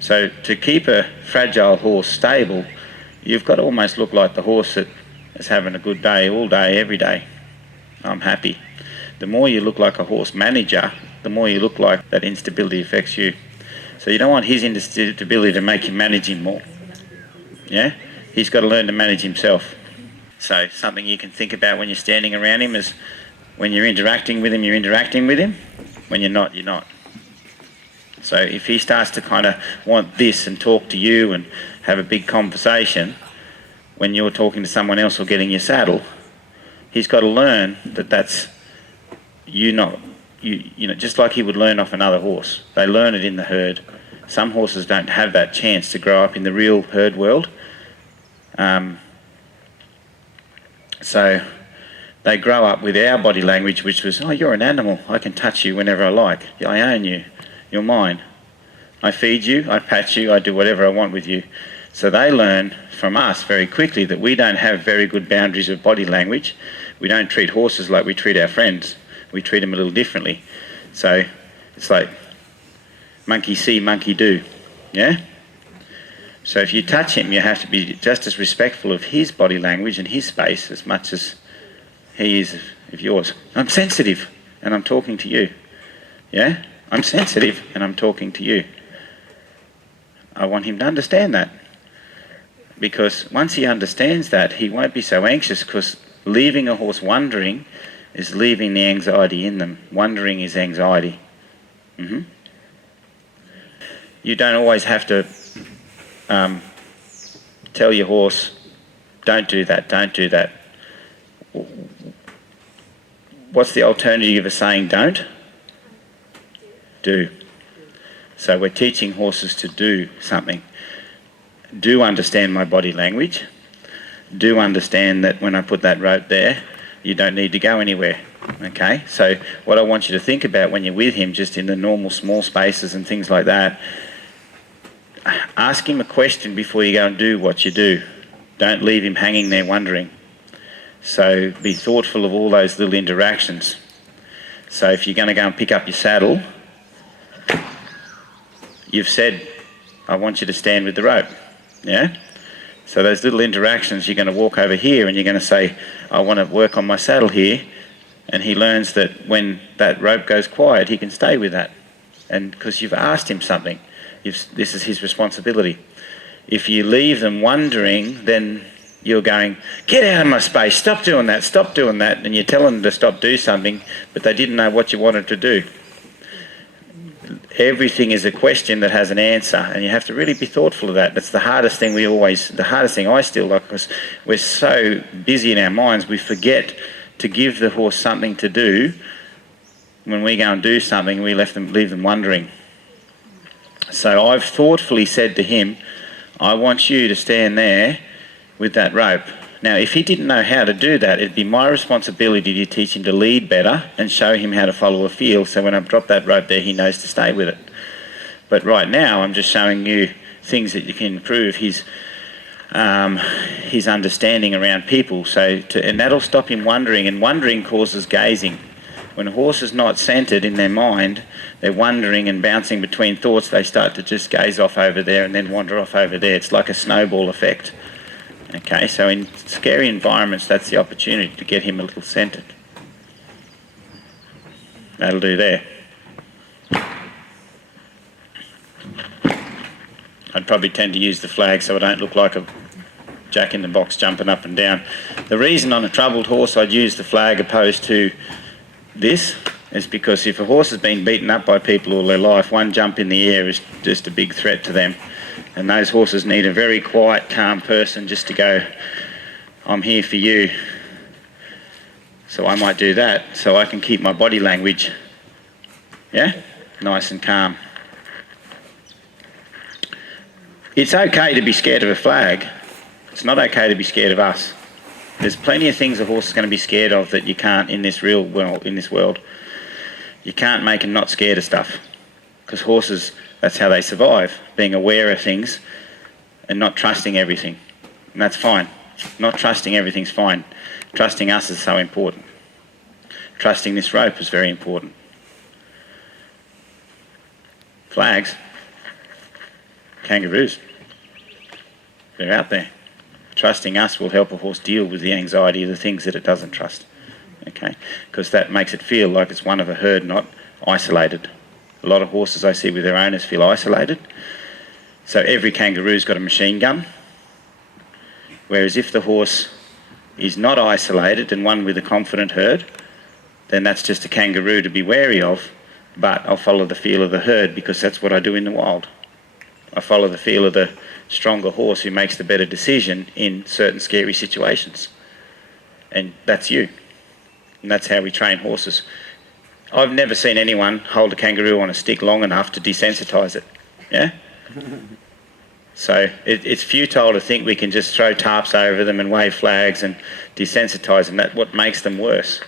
So to keep a fragile horse stable, you've got to almost look like the horse that is having a good day all day, every day. I'm happy. The more you look like a horse manager, the more you look like that instability affects you. So you don't want his instability to make you manage him more. Yeah? He's got to learn to manage himself. So something you can think about when you're standing around him is when you're interacting with him, you're interacting with him. When you're not, you're not. So if he starts to kind of want this and talk to you and have a big conversation when you're talking to someone else or getting your saddle, he's got to learn that that's you know, just like he would learn off another horse. They learn it in the herd. Some horses don't have that chance to grow up in the real herd world. So they grow up with our body language, which was, oh, you're an animal. I can touch you whenever I like. I own you. You're mine. I feed you, I pat you, I do whatever I want with you. So they learn from us very quickly that we don't have very good boundaries of body language. We don't treat horses like we treat our friends. We treat them a little differently. So it's like monkey see, monkey do. Yeah? So if you touch him, you have to be just as respectful of his body language and his space as much as he is of yours. I'm sensitive and I'm talking to you. Yeah? I'm sensitive and I'm talking to you. I want him to understand that. Because once he understands that, he won't be so anxious, because leaving a horse wondering is leaving the anxiety in them. Wondering is anxiety. You don't always have to tell your horse, don't do that, don't do that. What's the alternative of saying don't? Do. So we're teaching horses to do something. Do understand my body language. Do understand that when I put that rope there, you don't need to go anywhere. Okay? So what I want you to think about when you're with him, just in the normal small spaces and things like that, ask him a question before you go and do what you do. Don't leave him hanging there wondering. So be thoughtful of all those little interactions. So if you're going to go and pick up your saddle, you've said, I want you to stand with the rope. Yeah? So those little interactions, you're going to walk over here and you're going to say, I want to work on my saddle here. And he learns that when that rope goes quiet, he can stay with that. And because you've asked him something, this is his responsibility. If you leave them wondering, then you're going, get out of my space, stop doing that, stop doing that. And you're telling them to stop doing something, but they didn't know what you wanted to do. Everything is a question that has an answer, and you have to really be thoughtful of that. That's the hardest thing the hardest thing I still like, because we're so busy in our minds, we forget to give the horse something to do. When we go and do something, we leave them wondering. So I've thoughtfully said to him, I want you to stand there with that rope. Now, if he didn't know how to do that, it'd be my responsibility to teach him to lead better and show him how to follow a feel, so when I drop that rope there, he knows to stay with it. But right now, I'm just showing you things that you can improve his understanding around people. And that'll stop him wondering, and wondering causes gazing. When a horse is not centred in their mind, they're wandering and bouncing between thoughts, they start to just gaze off over there and then wander off over there. It's like a snowball effect. Okay, so in scary environments, that's the opportunity to get him a little centred. That'll do there. I'd probably tend to use the flag so I don't look like a jack-in-the-box jumping up and down. The reason on a troubled horse I'd use the flag opposed to this is because if a horse has been beaten up by people all their life, one jump in the air is just a big threat to them. And those horses need a very quiet, calm person just to go, I'm here for you. So I might do that so I can keep my body language, yeah, nice and calm. It's okay to be scared of a flag. It's not okay to be scared of us. There's plenty of things a horse is going to be scared of that you can't in this real world. In this world, you can't make them not scared of stuff, because horses, that's how they survive, being aware of things and not trusting everything. And that's fine. Not trusting everything's fine. Trusting us is so important. Trusting this rope is very important. Flags. kangaroos. They're out there. Trusting us will help a horse deal with the anxiety of the things that it doesn't trust. Okay, because that makes it feel like it's one of a herd, not isolated. A lot of horses I see with their owners feel isolated. So every kangaroo's got a machine gun. Whereas if the horse is not isolated and one with a confident herd, then that's just a kangaroo to be wary of, but I'll follow the feel of the herd because that's what I do in the wild. I follow the feel of the stronger horse who makes the better decision in certain scary situations. And that's you. And that's how we train horses. I've never seen anyone hold a kangaroo on a stick long enough to desensitise it. Yeah? So it's futile to think we can just throw tarps over them and wave flags and desensitise them. That's what makes them worse.